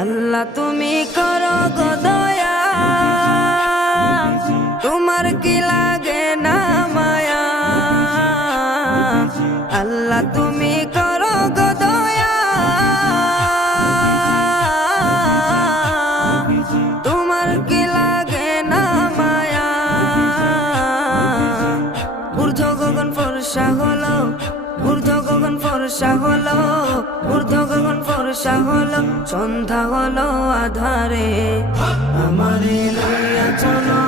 আল্লাহ তুমি করো গো দয়া, তোমার কি লাগে না মায়া। আল্লাহ তুমি করো গো দয়া, তোমার কি লাগে না মায়া। ঊর্ধ্ব গগন ফর্সা হলো, ঊর্ধ্ব গগন ফর্সা হলো, ঊর্ধ্ব গগন ফর্সা হলো, সন্ধ্যা হলো আধারে আমারে লইয়া চলো